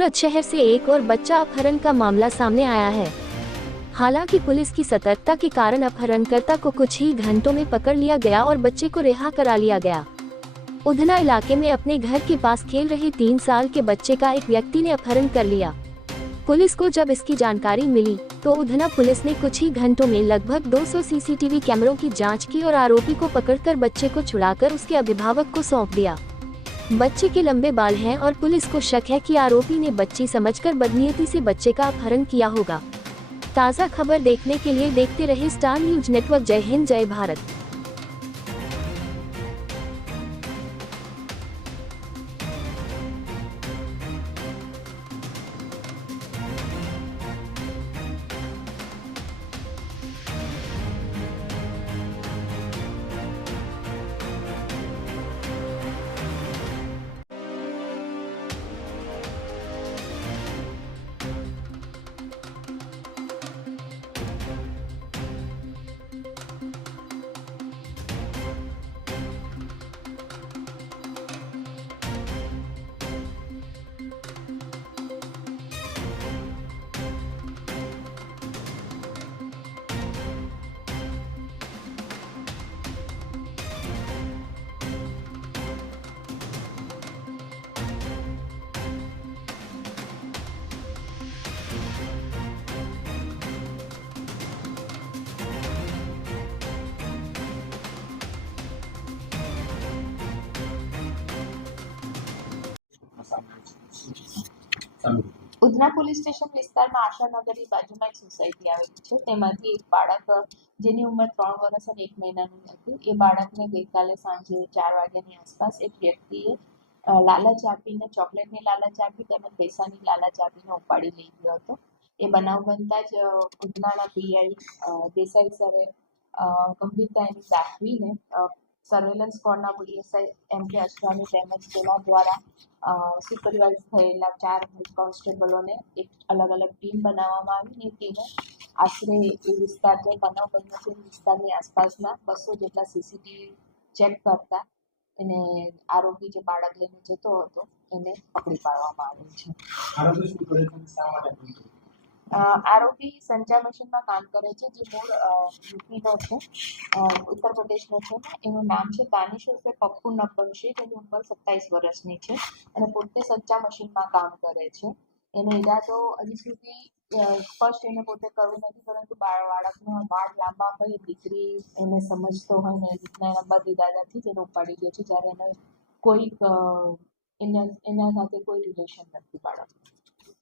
सूरत शहर से एक और बच्चा अपहरण का मामला सामने आया है। हालांकि पुलिस की सतर्कता के कारण अपहरणकर्ता को कुछ ही घंटों में पकड़ लिया गया और बच्चे को रिहा करा लिया गया। उधना इलाके में अपने घर के पास खेल रहे 3 साल के बच्चे का एक व्यक्ति ने अपहरण कर लिया। पुलिस को जब इसकी जानकारी मिली तो उधना पुलिस ने कुछ ही घंटों में लगभग 200 सीसीटीवी कैमरों की जांच की और आरोपी को पकड़कर बच्चे को छुड़ाकर उसके अभिभावक को सौंप दिया। बच्चे के लंबे बाल हैं और पुलिस को शक है कि आरोपी ने बच्ची समझकर बदनीयती से बच्चे का अपहरण किया होगा। ताज़ा खबर देखने के लिए देखते रहे स्टार न्यूज नेटवर्क। जय हिंद, जय भारत। ઉધના પોલીસ સ્ટેશન વિસ્તારમાં આશાનગરની બાજુમાં એક સોસાયટી આવેલી છે। તેમાંથી એક બાળક જેની ઉંમર 3 વર્ષ અને 1 મહિનાનું હતું, એ બાળકને ગઈકાલે સાંજે 4 વાગ્યાની આસપાસ એક વ્યક્તિએ લાલચ આપીને, ચોકલેટની લાલચ આપી તેમજ પૈસાની લાલચ આપીને ઉપાડી લઈ ગયો હતો। એ બનાવ બનતા જ ઉધનાના પીઆઈ દેસાઈ સરે ગંભીરતા એની દાખવીને સર્વેલન્સ સ્ક્વોડના પીએસઆઈ એમ કે અશ્વાની તેમજ તેના દ્વારા સુપરવાઇઝ થયેલા 4 હેડ કોન્સ્ટેબલોને એક અલગ અલગ ટીમ બનાવવામાં આવી। એ ટીમે આશરે એ વિસ્તાર જે બનાવ બન્યો છે વિસ્તારની આસપાસના 200 જેટલા સીસીટીવી ચેક કરતા એને આરોપી જે બાળક લઈને જતો હતો એને પકડી પાડવામાં આવેલ છે। આરોપી સંચાર મશીનમાં કામ કરે છે, જે મૂળ યુપીનો છે, ઉત્તર પ્રદેશનો છે। એનું નામ છે દાનિશ ઉર્ફે પપ્પુ નપંશી, જેની ઉંમર 27 વર્ષની છે અને પોતે સંચાર મશીનમાં કામ કરે છે। એનો ઈરાદો હજી સુધી સ્પષ્ટ એને પોતે કરવું નથી, પરંતુ બાળકનો વાળ લાંબા હોય, દીકરી એને સમજતો હોય ને એ રીતના એના બદ ઇરાદાથી જેને ઉપાડી ગયો છે, જ્યારે એને કોઈક એના સાથે કોઈ રિલેશન નથી બાળક।